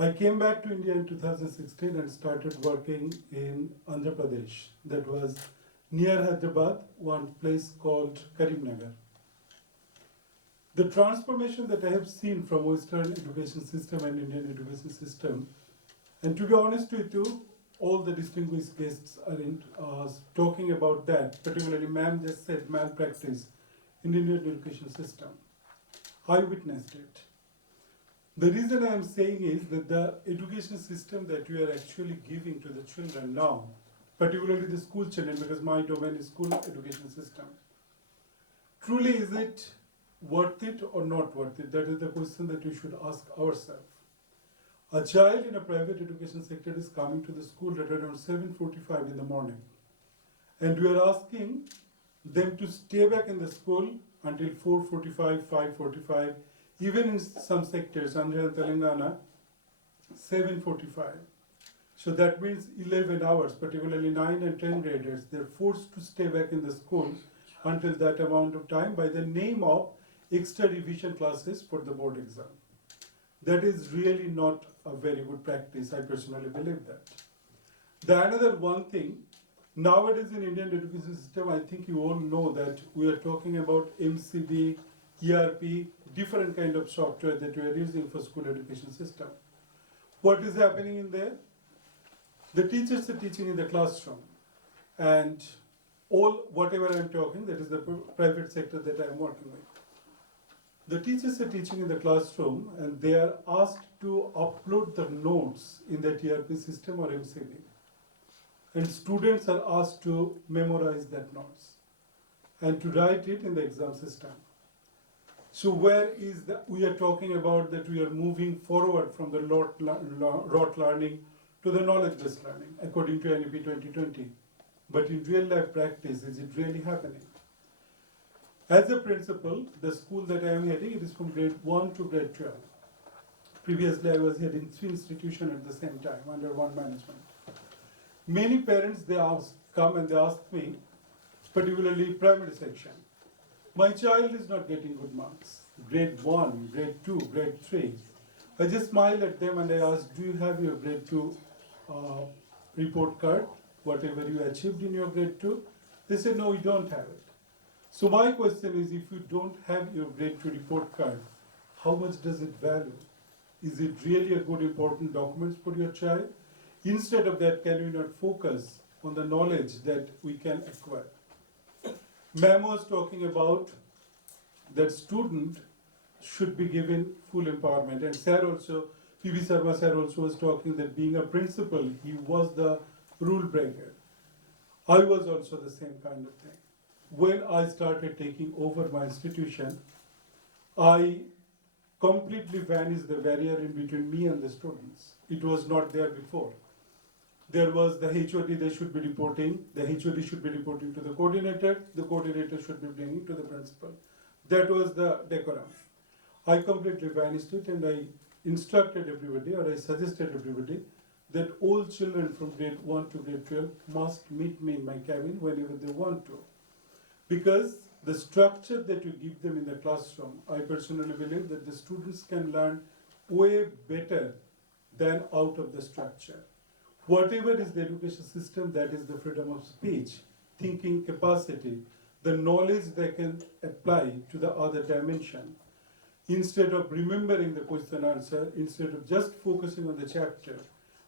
I came back to India in 2016 and started working in Andhra Pradesh. That was near Hyderabad, one place called Karimnagar. The transformation that I have seen from Western education system and Indian education system, and to be honest with you, all the distinguished guests are talking about that, particularly ma'am just said malpractice in Indian education system. I witnessed it. The reason I am saying is that the education system that we are actually giving to the children now, particularly the school children, because my domain is school education system, truly is it worth it or not worth it? That is the question that we should ask ourselves. A child in a private education sector is coming to the school at around 7:45 in the morning, and we are asking them to stay back in the school until 4:45, 5:45, even in some sectors, Andhra and Telangana, 7:45. So that means 11 hours, particularly 9 and 10 graders, they're forced to stay back in the school until that amount of time by the name of extra revision classes for the board exam. That is really not a very good practice. I personally believe that. The another one thing, nowadays in Indian education system, I think you all know that we are talking about MCD, ERP, different kind of software that we are using for school education system. What is happening in there? The teachers are teaching in the classroom, and whatever I'm talking, that is the private sector that I'm working with. The teachers are teaching in the classroom, and they are asked to upload the notes in the ERP system or MCD. And students are asked to memorize that notes and to write it in the exam system. So where is we are talking about that we are moving forward from the rote learning to the knowledge-based learning, according to NEP 2020. But in real life practice, is it really happening? As a principal, the school that I am heading, it is from grade 1 to grade 12. Previously, I was heading 3 institutions at the same time, under one management. Many parents, come and they ask me, particularly primary section, my child is not getting good marks. Grade 1, grade 2, grade 3. I just smile at them and I ask, do you have your grade 2 report card, whatever you achieved in your grade 2? They say, no, we don't have it. So my question is, if you don't have your grade 2 report card, how much does it value? Is it really a good important document for your child? Instead of that, can we not focus on the knowledge that we can acquire? Ma'am was talking about that student should be given full empowerment, and sir also, P.V. Sharma sir also was talking that being a principal, he was the rule breaker. I was also the same kind of thing. When I started taking over my institution, I completely vanished the barrier in between me and the students. It was not there before. There was the HOD, they should be reporting, the HOD should be reporting to the coordinator should be bringing to the principal. That was the decorum. I completely vanished it, and I instructed everybody, or I suggested everybody, that all children from grade 1 to grade 12 must meet me in my cabin whenever they want to. Because the structure that you give them in the classroom, I personally believe that the students can learn way better than out of the structure. Whatever is the education system, that is the freedom of speech, thinking capacity, the knowledge they can apply to the other dimension. Instead of remembering the question answer, instead of just focusing on the chapter,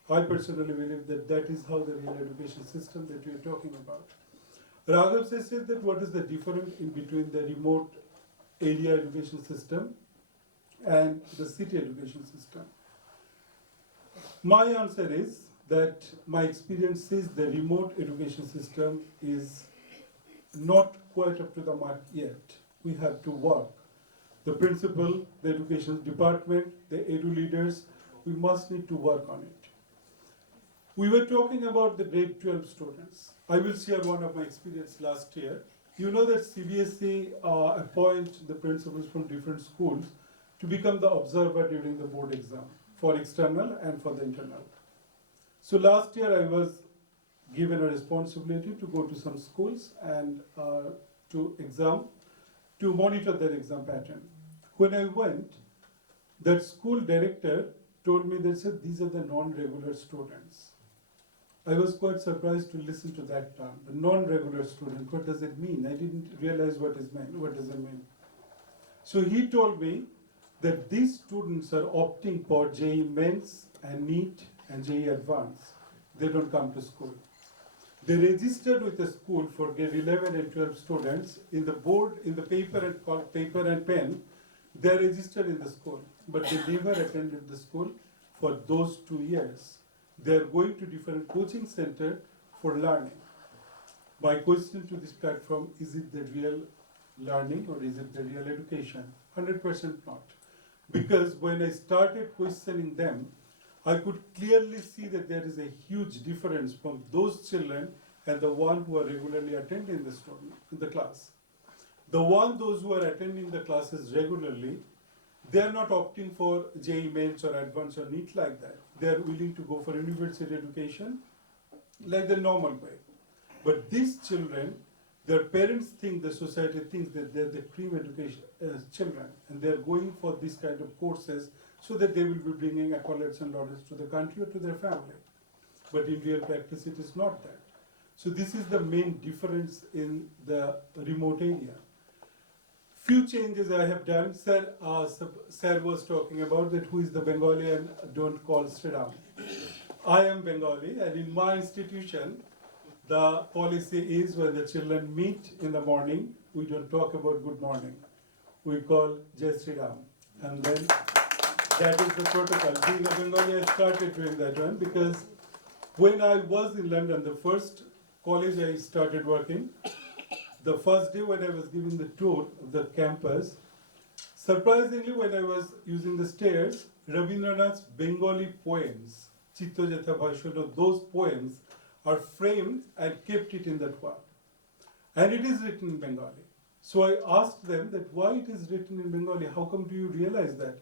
I personally believe that that is how the real education system that we are talking about. Raghav says that what is the difference in between the remote area education system and the city education system? My answer is that my experience says the remote education system is not quite up to the mark yet. We have to work. The principal, the education department, the edu leaders, we must need to work on it. We were talking about the grade 12 students. I will share one of my experience last year. You know that CBSE appoint the principals from different schools to become the observer during the board exam for external and for the internal. So last year I was given a responsibility to go to some schools and to monitor their exam pattern. When I went, that school director told me, they said, these are the non-regular students. I was quite surprised to listen to that term, the non-regular student. What does it mean? I didn't realize what does it mean. So he told me that these students are opting for JEE Mains and NEET and JEE Advanced. They don't come to school. They registered with the school for grade 11 and 12 students in the board, in the paper and pen. They are registered in the school, but they never attended the school for those 2 years. They are going to different coaching center for learning. My question to this platform, is it the real learning or is it the real education? 100% not. Because when I started questioning them, I could clearly see that there is a huge difference from those children and the one who are regularly attending the class. Those who are attending the classes regularly, they are not opting for JEE Mains or Advanced or NEET like that. They are willing to go for university education like the normal way. But these children, their parents think, the society thinks that they're the cream education children, and they're going for this kind of courses so that they will be bringing accolades and laurels to the country or to their family. But in real practice, it is not that. So this is the main difference in the remote area. Few changes I have done. Sir was talking about that who is the Bengali and don't call Sriram. I am Bengali, and in my institution, the policy is when the children meet in the morning, we don't talk about good morning. We call Jai Sriram. And then that is the protocol. Being a Bengali, I started doing that one because when I was in London, the first college I started working, the first day when I was giving the tour of the campus, surprisingly when I was using the stairs, Rabindranath's Bengali poems, Chitto Jetha Bhaishano, those poems are framed and kept it in that wall. And it is written in Bengali. So I asked them that why it is written in Bengali, how come do you realize that?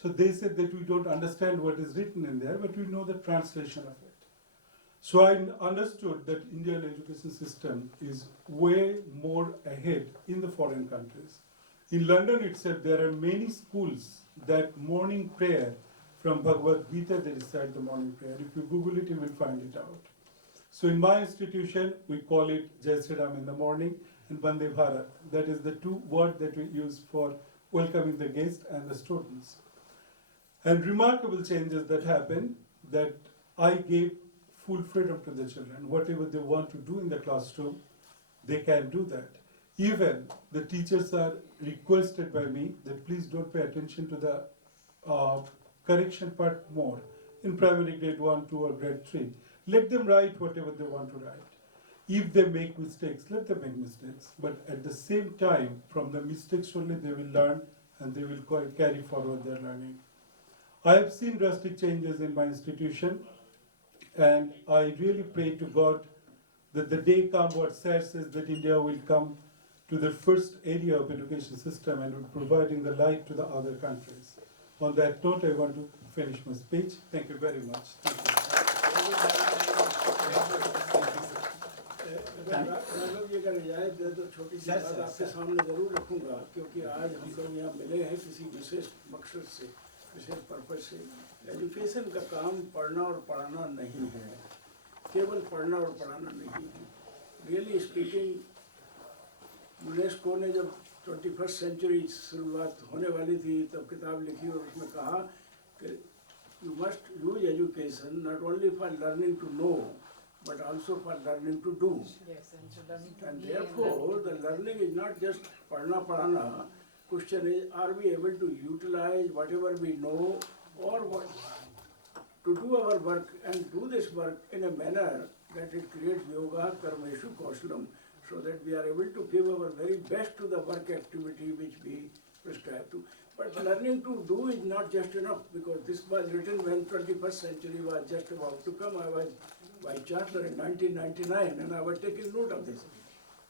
So they said that we don't understand what is written in there, but we know the translation of it. So I understood that Indian education system is way more ahead in the foreign countries. In London itself, there are many schools that morning prayer from Bhagavad Gita, they recite the morning prayer. If you Google it, you will find it out. So in my institution, we call it Jai Sri Ram in the morning and Vande Bharat. That is the two words that we use for welcoming the guests and the students. And remarkable changes that happened, that I gave full freedom to the children. Whatever they want to do in the classroom, they can do that. Even the teachers are requested by me that please don't pay attention to the correction part more in primary grade 1, 2 or grade 3. Let them write whatever they want to write. If they make mistakes, let them make mistakes. But at the same time, from the mistakes only they will learn and they will carry forward their learning. I have seen drastic changes in my institution, and I really pray to God that the day comes what Sir says, that India will come to the first area of education system and will providing the light to the other countries. On that note, I want to finish my speech. Thank you very much. Thank you. Raghav ji का रिजायत दे तो छोटी सी बात आपके सामने जरूर रखूंगा, क्योंकि आज हम लोग यहाँ मिले हैं किसी विशेष मकसद से, विशेष पर्पज से। एजुकेशन का काम पढ़ना और पढ़ाना नहीं है, केवल पढ़ना और पढ़ाना नहीं है। रियली स्पीकिंग, यूनेस्को ने जब 21st सेंचुरी शुरुआत होने वाली थी तब किताब लिखी और उसमें कहा कि you must use education not only for learning to know but also for learning to do. Yes, and therefore the learning is not just padna padana. Question is, are we able to utilize whatever we know, or what to do our work and do this work in a manner that it creates yoga karmeshu kausalam, so that we are able to give our very best to the work activity which we prescribe to. But learning to do is not just enough, because this was written when 21st century was just about to come. I was Vice Chancellor in 1999 and I was taking note of this.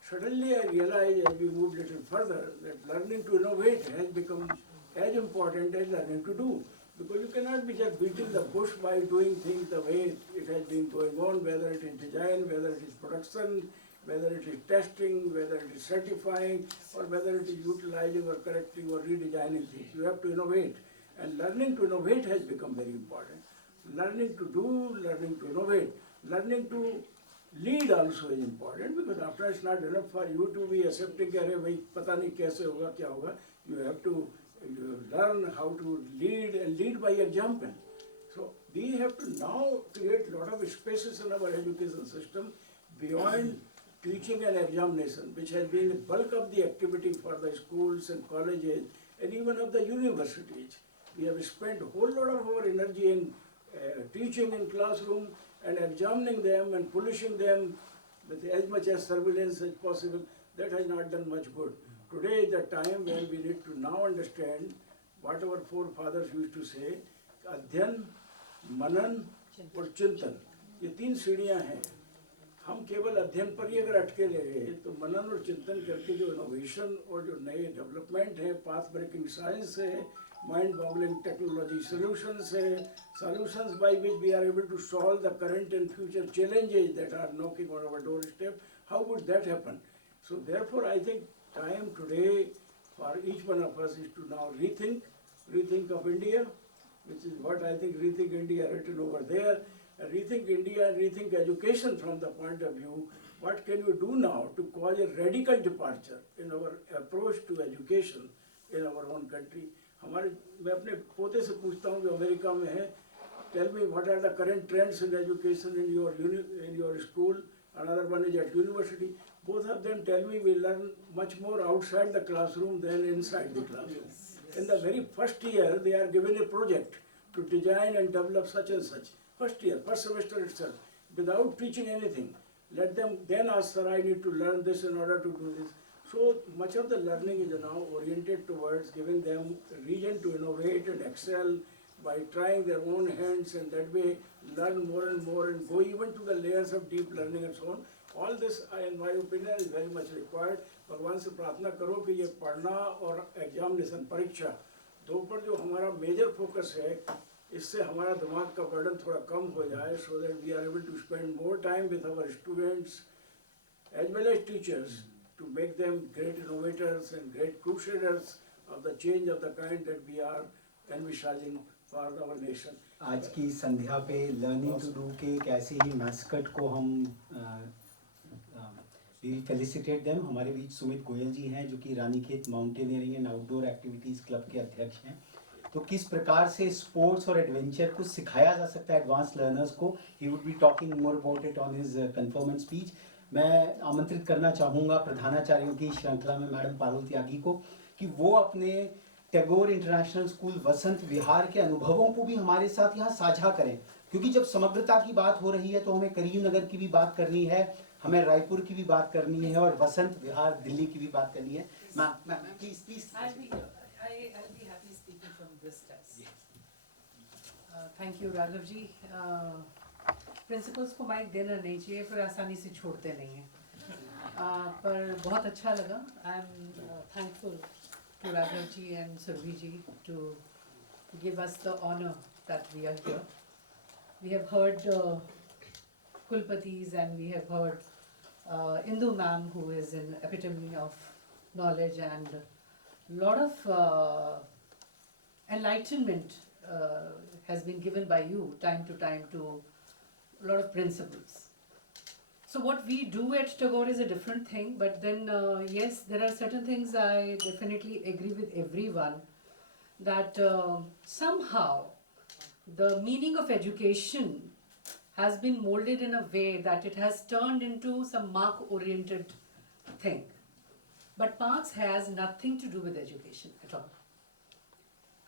Suddenly I realized as we moved a little further that learning to innovate has become as important as learning to do. Because you cannot be just beating the bush by doing things the way it has been going on, whether it is design, whether it is production, whether it is testing, whether it is certifying, or whether it is utilizing or correcting or redesigning things. You have to innovate. And learning to innovate has become very important. Learning to do, learning to innovate, learning to lead also is important, because after it's not enough for you to be accepting कि अरे भाई पता नहीं कैसे होगा क्या होगा. You have to learn how to lead and lead by example. So we have to now create a lot of spaces in our education system beyond teaching and examination, which has been the bulk of the activity for the schools and colleges and even of the universities. We have spent a whole lot of our energy in teaching in classroom and examining them and polishing them with as much as surveillance as possible. That has not done much good. Today is the time when we need to now understand what our forefathers used to say, अध्ययन, मनन और चिंतन, ये तीन सीढ़ियाँ हैं. हम केवल अध्ययन पर ही अगर अटके रहे तो मनन और चिंतन करके जो इनोवेशन और जो नए डेवलपमेंट है, पाथ ब्रेकिंग साइंस है, माइंड बॉगलिंग टेक्नोलॉजी सॉल्यूशंस है, solutions by which we are able to solve the current and future challenges that are knocking on our doorstep, how would that happen? So therefore I think time today for each one of us is to now rethink of India, which is what I think Rethink India written over there. Rethink India and rethink education from the point of view, what can you do now to cause a radical departure in our approach to education in our own country. हमारे मैं अपने पोते से पूछता हूँ जो America में है, tell me what are the current trends in education in your school. Another one is at university. Both of them tell me we learn much more outside the classroom than inside the classroom. In the very first year, they are given a project to design and develop such and such. First year, first semester itself, without teaching anything. Let them then ask, sir, I need to learn this in order to do this. So much of the learning is now oriented towards giving them reason to innovate and excel by trying their own hands, and that way learn more and more and go even to the layers of deep learning and so on. All this, in my opinion, is very much required. भगवान से प्रार्थना करो कि ये पढ़ना और examination परीक्षा दो पर जो हमारा मेजर फोकस है, इससे हमारा दिमाग का बर्डन थोड़ा कम हो जाए, so that we are able to spend more time with our students as well as teachers to make them great innovators and great crusaders of the change of the kind that we are envisaging for our nation. आज की संध्या पे learning to do के एक ऐसे ही mascot को हम felicitate them. हमारे बीच सुमित गोयल जी हैं जो कि Ranikhet mountaineering and outdoor activities club के अध्यक्ष हैं. तो किस प्रकार से स्पोर्ट्स और एडवेंचर को सिखाया जा सकता है एडवांस लर्नर्स को, he would be talking more about it on his conferment speech. मैं आमंत्रित करना चाहूँगा प्रधानाचार्यों की श्रृंखला में मैडम पारुल त्यागी को कि वो अपने टैगोर इंटरनेशनल स्कूल वसंत विहार के अनुभवों को भी हमारे साथ यहाँ साझा करें, क्योंकि जब समग्रता की बात हो रही है तो हमें करीमनगर की भी बात करनी है, हमें रायपुर की भी बात करनी है और वसंत विहार दिल्ली की भी बात करनी है. Ma'am please. I'll be happy speaking from this desk. Thank you, Raghav ji. Principles को माइक देना नहीं चाहिए, फिर आसानी से छोड़ते नहीं हैं. पर बहुत अच्छा लगा. I am thankful to Raghav ji and Surabhi ji to give us the honour that we are here. We have heard Kulpatis and we have heard Indu ma'am, who is an epitome of knowledge, and lot of enlightenment has been given by you time to time to a lot of principles. So what we do at Tagore is a different thing, but then yes, there are certain things I definitely agree with everyone, that somehow the meaning of education has been molded in a way that it has turned into some mark-oriented thing. But marks has nothing to do with education at all.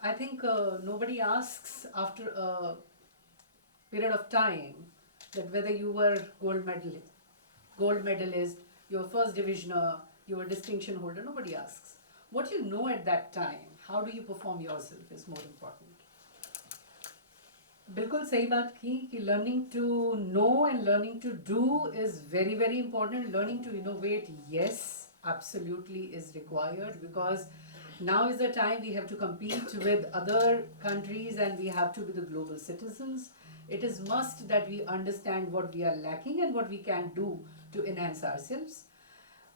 I think nobody asks after a period of time that whether you were gold medalist, you were first divisioner, you were distinction holder, nobody asks. What you know at that time, how do you perform yourself is more important. बिल्कुल सही बात की कि learning to know and learning to do is very very important. Learning to innovate, yes, absolutely is required, because now is the time we have to compete with other countries and we have to be the global citizens. It is must that we understand what we are lacking and what we can do to enhance ourselves.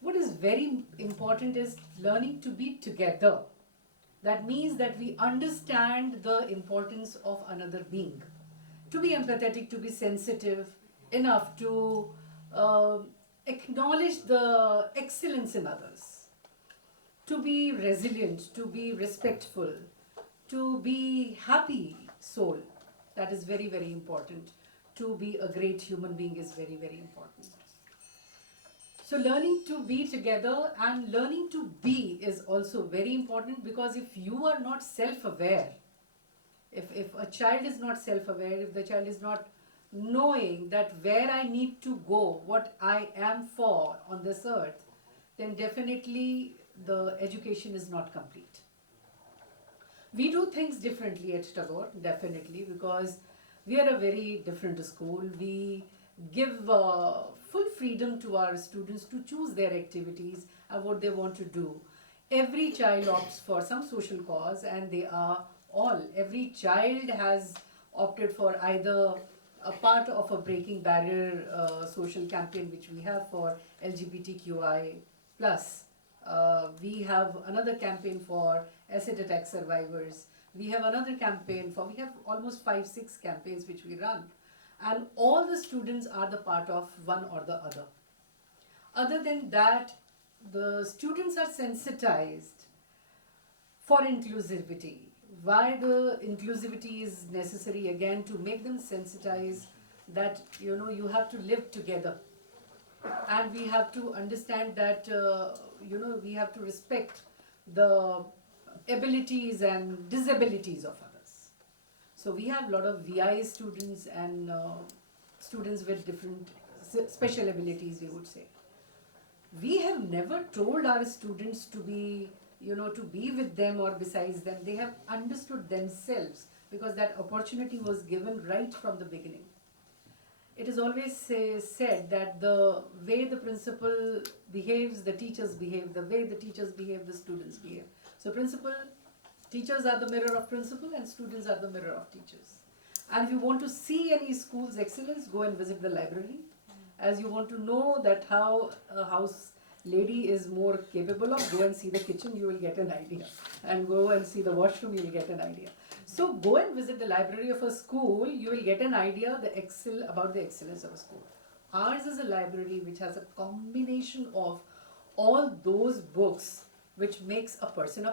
What is very important is learning to be together. That means that we understand the importance of another being. To be empathetic, to be sensitive enough to uh, acknowledge the excellence in others, to be resilient, to be respectful, to be happy soul. That is very, very important. To be a great human being is very, very important. So learning to be together and learning to be is also very important, because if you are not self-aware, if a child is not self-aware, if the child is not knowing that where I need to go, what I am for on this earth, then definitely the education is not complete. We do things differently at Tagore, definitely, because we are a very different school. We give full freedom to our students to choose their activities and what they want to do. Every child opts for some social cause, and they are all, every child has opted for either a part of a breaking barrier social campaign which we have for LGBTQI plus. We have another campaign for acid attack survivors. We have another campaign for, we have almost 5-6 campaigns which we run. And all the students are the part of one or the other. Other than that, the students are sensitized for inclusivity. Why the inclusivity is necessary, again, to make them sensitized that you have to live together, and we have to understand that we have to respect the abilities and disabilities of others. So we have a lot of VI students and students with different special abilities, we would say. We have never told our students to be with them or besides them. They have understood themselves, because that opportunity was given right from the beginning. It is always said that the way the principal behaves, the teachers behave. The way the teachers behave, the students behave. So teachers are the mirror of principal, and students are the mirror of teachers. And if you want to see any school's excellence, go and visit the library. As you want to know that how a house lady is more capable of, go and see the kitchen, you will get an idea. And go and see the washroom, you will get an idea. So go and visit the library of a school, you will get an idea about the excellence of a school. Ours is a library which has a combination of all those books which makes a person,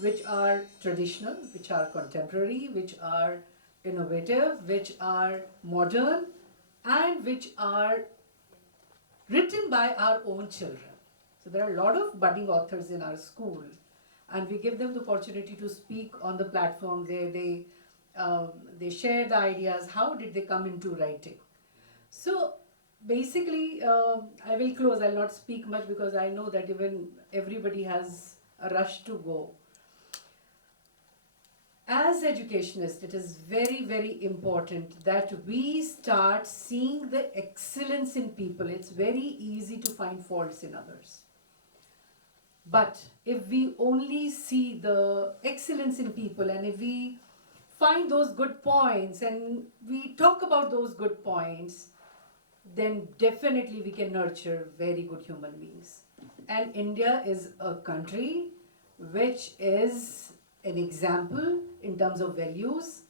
which are traditional, which are contemporary, which are innovative, which are modern, and which are written by our own children. So there are a lot of budding authors in our school, and we give them the opportunity to speak on the platform. They share the ideas. How did they come into writing? So basically, I will close. I'll not speak much because I know that even everybody has a rush to go. As educationists, it is very, very important that we start seeing the excellence in people. It's very easy to find faults in others. But if we only see the excellence in people, and if we find those good points and we talk about those good points, then definitely we can nurture very good human beings. And India is a country which is an example in terms of values,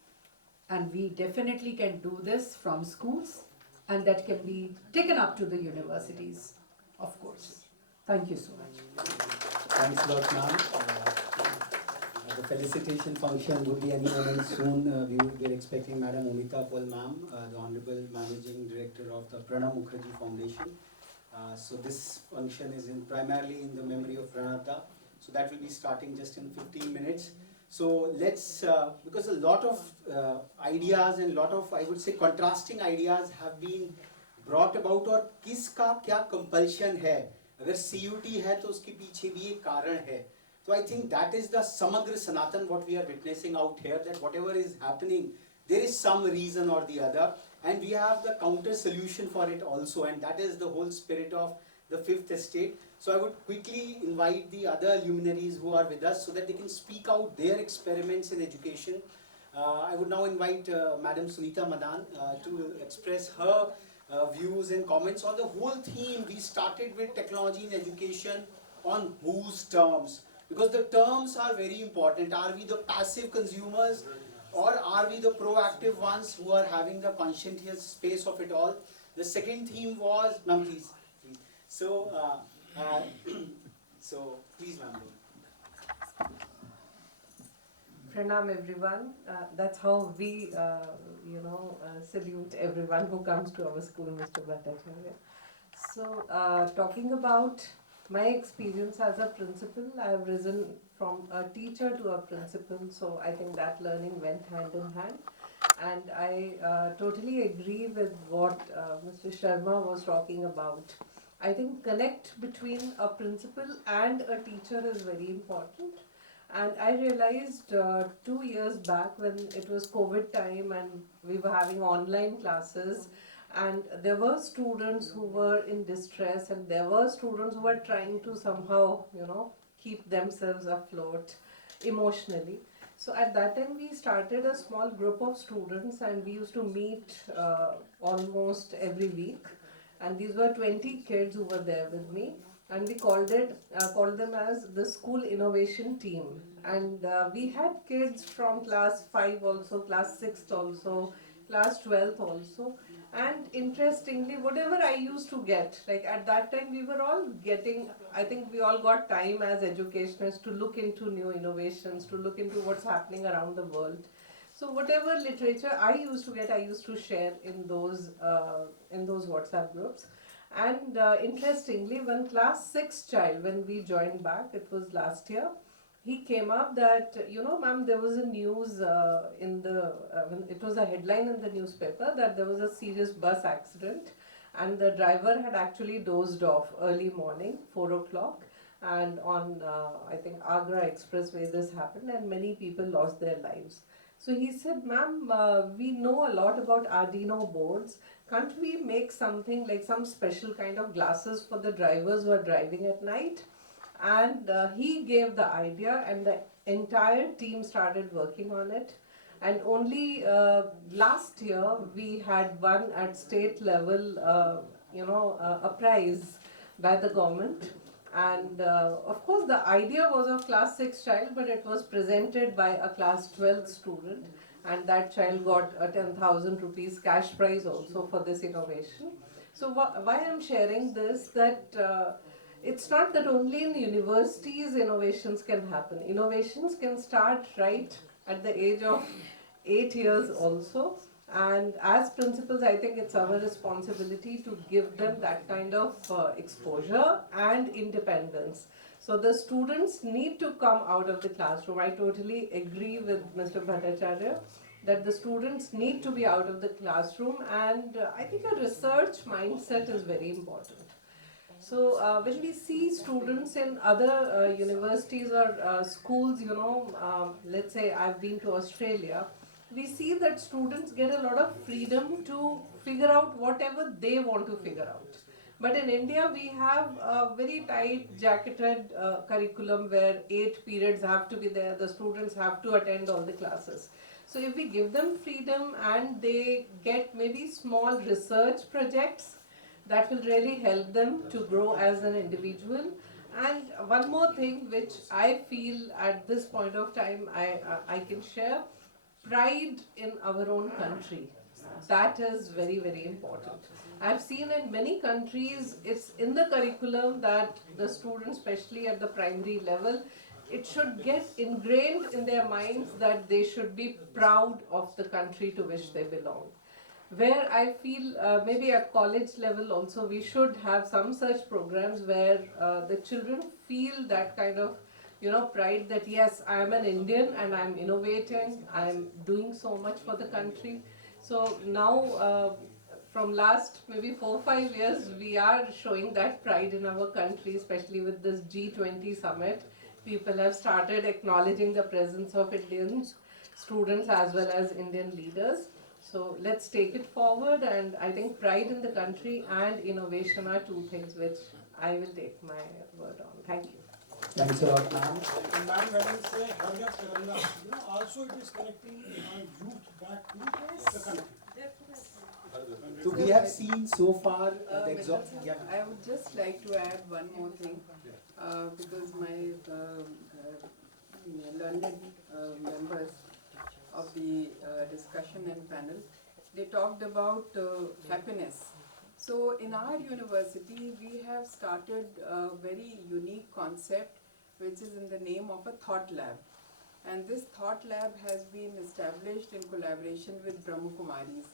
and we definitely can do this from schools, and that can be taken up to the universities, of course. Thank you so much. Thanks a lot, ma'am. The felicitation function would be any moment soon. We are expecting Madam Omita Paul, ma'am, the Honorable Managing Director of the Pranab Mukherjee Foundation. So this function is primarily in the memory of Pranata. So that will be starting just in 15 minutes. So let's, because a lot of ideas and lot of, I would say, contrasting ideas have been brought about, और किसका क्या compulsion है, अगर CUT है तो उसके पीछे भी एक कारण है. So I think that is the Samagra Sanatan what we are witnessing out here, that whatever is happening, there is some reason or the other, and we have the counter solution for it also, and that is the whole spirit of the fifth estate. So I would quickly invite the other luminaries who are with us so that they can speak out their experiments in education. I would now invite Madam Sunita Madan to express her views and comments on the whole theme. We started with technology in education on whose terms. Because the terms are very important. Are we the passive consumers, or are we the proactive ones who are having the conscientious space of it all? The second theme was, ma'am, please. So, so please, ma'am. Pranam everyone. That's how we, salute everyone who comes to our school, Mr. Bhattacharjee. So, talking about my experience as a principal, I have risen from a teacher to a principal, so I think that learning went hand in hand. And I totally agree with what Mr. Sharma was talking about. I think connect between a principal and a teacher is very important. And I realized 2 years back when it was COVID time and we were having online classes, and there were students who were in distress, and there were students who were trying to somehow, keep themselves afloat emotionally. So at that time we started a small group of students, and we used to meet almost every week. And these were 20 kids who were there with me, and we called them as the school innovation team. And we had kids from class 5 also, class 6th also, class 12th also. And interestingly, whatever I used to get, like at that time we were all getting, I think we all got time as educationists to look into new innovations, to look into what's happening around the world. So whatever literature I used to get, I used to share in those WhatsApp groups. And interestingly, when class 6 child, when we joined back, it was last year, he came up that, ma'am, there was a news it was a headline in the newspaper that there was a serious bus accident, and the driver had actually dozed off early morning, 4 o'clock, and on, I think, Agra Expressway this happened, and many people lost their lives. So he said, ma'am, we know a lot about Arduino boards. Can't we make something like some special kind of glasses for the drivers who are driving at night? And he gave the idea, and the entire team started working on it. And only last year we had won at state level, a prize by the government. And of course the idea was of class 6 child, but it was presented by a class 12 student, and that child got a 10,000 rupees cash prize also for this innovation. So why I'm sharing this, that it's not that only in universities innovations can happen. Innovations can start right at the age of 8 years also. And as principals, I think it's our responsibility to give them that kind of exposure and independence. So the students need to come out of the classroom. I totally agree with Mr. Bhattacharjee that the students need to be out of the classroom, and I think a research mindset is very important. So when we see students in other universities or schools, let's say I've been to Australia, we see that students get a lot of freedom to figure out whatever they want to figure out. But in India, we have a very tight jacketed curriculum where 8 periods have to be there, the students have to attend all the classes. So if we give them freedom and they get maybe small research projects, that will really help them to grow as an individual. And one more thing which I feel at this point of time I can share, pride in our own country. That is very, very important. I've seen in many countries, it's in the curriculum that the students, especially at the primary level, it should get ingrained in their minds that they should be proud of the country to which they belong. Where I feel maybe at college level also we should have some such programs where the children feel that kind of pride that yes, I am an Indian and I am innovating, I am doing so much for the country. So now from last maybe 4-5 years we are showing that pride in our country, especially with this G20 summit. People have started acknowledging the presence of Indian students as well as Indian leaders. So let's take it forward, and I think pride in the country and innovation are two things which I will take my word on. Thank you. Thanks a lot, ma'am. And ma'am, when you say Har Ghar Tiranga, also it is connecting youth back to the country. So we have seen so far the Mr. yeah. I would just like to add one more thing, because my learned members of the discussion and panel, they talked about happiness. So in our university, we have started a very unique concept, which is in the name of a thought lab. And this thought lab has been established in collaboration with Brahma Kumaris.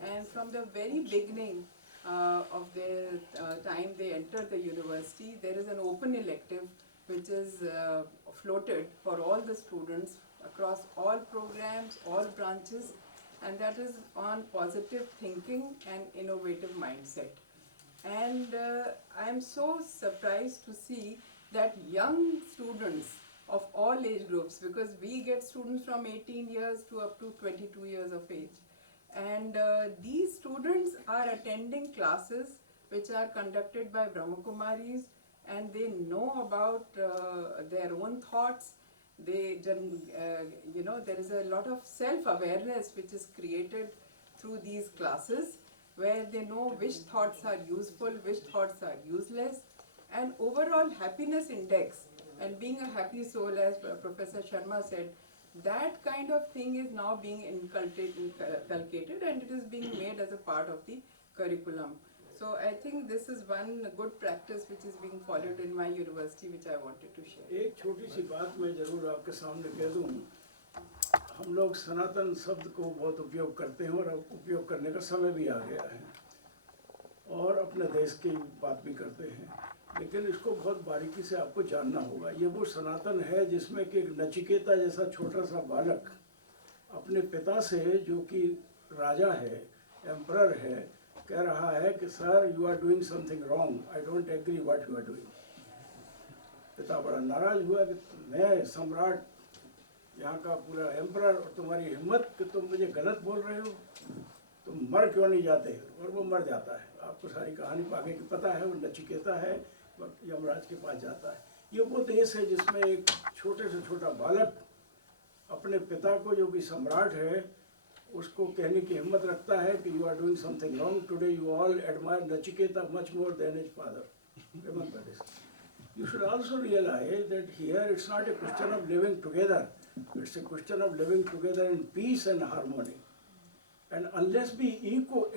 And from the very beginning of their time they entered the university, there is an open elective which is floated for all the students across all programs, all branches, and that is on positive thinking and innovative mindset. And I am so surprised to see that young students of all age groups, because we get students from 18 years to up to 22 years of age, and these students are attending classes which are conducted by Brahma Kumaris, and they know about their own thoughts. They, there is a lot of self-awareness which is created through these classes, where they know which thoughts are useful, which thoughts are useless, and overall happiness index, and being a happy soul, as Professor Sharma said, that kind of thing is now being inculcated, and it is being made as a part of the curriculum. So I think this is one good practice which is being followed in my university, which I wanted to share. एक छोटी सी बात मैं जरूर आपके सामने कह दूं, हम लोग सनातन शब्द को बहुत उपयोग करते हैं और अब उपयोग करने का समय भी आ गया है और अपने देश की बात भी करते हैं, लेकिन इसको बहुत बारीकी से आपको जानना होगा। ये वो सनातन है जिसमें कि एक नचिकेता जैसा छोटा सा बालक अपने पिता से, जो कि राजा है, एम्परर है, कह रहा है कि sir you are doing something wrong, I don't agree what you are doing. पिता बड़ा नाराज हुआ कि मैं सम्राट, यहाँ का पूरा एम्परर, और तुम्हारी हिम्मत कि तुम मुझे गलत बोल रहे हो, तुम मर क्यों नहीं जाते? और वो मर जाता है। आपको सारी कहानी आगे की पता है, वो नचिकेता है, यमराज के पास जाता है। ये वो देश है जिसमें एक छोटे से छोटा बालक अपने पिता को, जो कि सम्राट है, उसको कहने की हिम्मत रखता है कि you are doing something wrong, today you all admire Nachiketa much more than his father. Remember this. You should also realize that here it's not a question of living together, it's a question of living together in peace and harmony. And unless we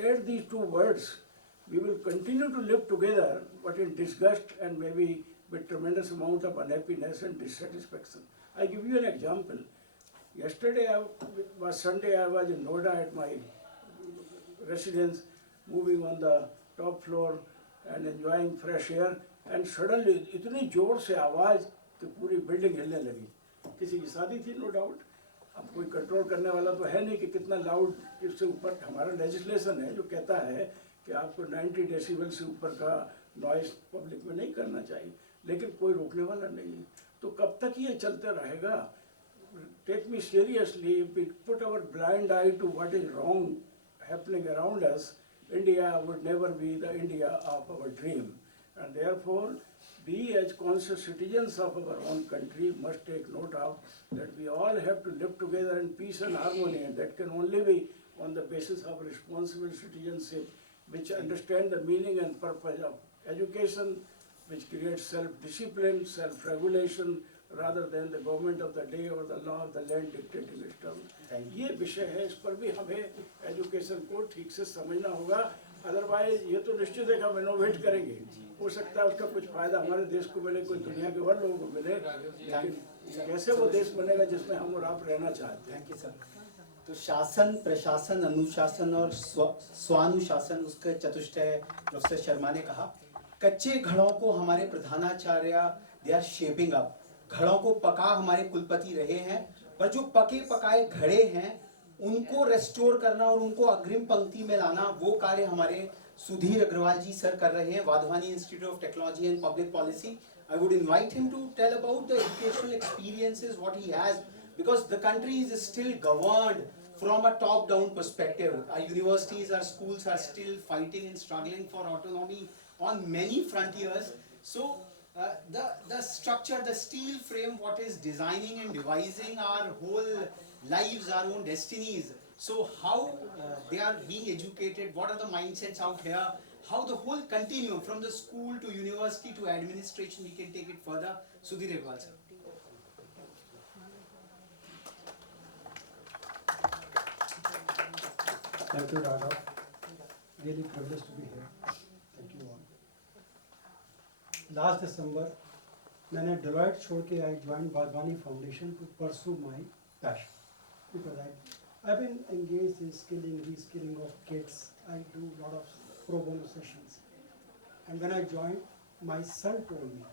add these two words, we will continue to live together, but in disgust and maybe with tremendous amount of unhappiness and dissatisfaction. I give you an example. Yesterday was Sunday, I was in Noida at my residence, moving on the top floor and enjoying fresh air, and suddenly इतनी जोर से आवाज़ कि पूरी building हिलने लगी। किसी की शादी थी, नो डाउट। अब कोई कंट्रोल करने वाला तो है नहीं कि कितना लाउड, इससे ऊपर हमारा लेजिस्लेशन है जो कहता है कि आपको 90 डेसिबल से ऊपर का नॉइस पब्लिक में नहीं करना चाहिए, लेकिन कोई रोकने वाला नहीं है। तो कब तक ये चलते रहेगा? Take me seriously, if we put our blind eye to what is wrong happening around us, India would never be the India of our dream. And therefore, we as conscious citizens of our own country must take note of that we all have to live together in peace and harmony, and that can only be on the basis of responsible citizenship, which understand the meaning and purpose of education, which creates self-discipline, self-regulation, rather than the government of the day or the law of the land dictating its terms. ये विषय है, इस पर भी हमें education को ठीक से समझना होगा, अदरवाइज ये तो निश्चित है कि हम इनोवेट करेंगे, हो सकता है उसका कुछ फायदा हमारे देश को मिले, कोई दुनिया के और लोगों को मिले, लेकिन कैसे वो देश बनेगा जिसमें हम और आप रहना चाहते हैं। Thank you sir. तो शासन, प्रशासन, अनुशासन और स्वानुशासन, उसके चतुष्टय प्रोफेसर शर्मा ने कहा। कच्चे घड़ों को हमारे प्रधानाचार्य दे आर शेपिंग अप, घड़ों को पका हमारे कुलपति रहे हैं, पर जो पके पकाए घड़े हैं उनको रेस्टोर करना और उनको अग्रिम पंक्ति में लाना, वो कार्य हमारे सुधीर अग्रवाल जी सर कर रहे हैं, Wadhwani institute of technology and public policy. I would invite him to tell about the educational experiences, what he has, because the country is still governed from a top-down perspective. Our universities, our schools are still fighting and struggling for autonomy on many frontiers. So the structure, the steel frame, what is designing and devising our whole lives, our own destinies. So how they are being educated, what are the mindsets out here, how the whole continuum from the school to university to administration, we can take it further. Sudhir Agarwal sir. Thank you, Raghav. Really privileged to be here. Thank you all. Last December, मैंने Deloitte छोड़ के I joined Badwani Foundation to pursue my passion because I've been engaged in skilling, reskilling of kids. I do a lot of pro bono sessions. And when I joined, my son told me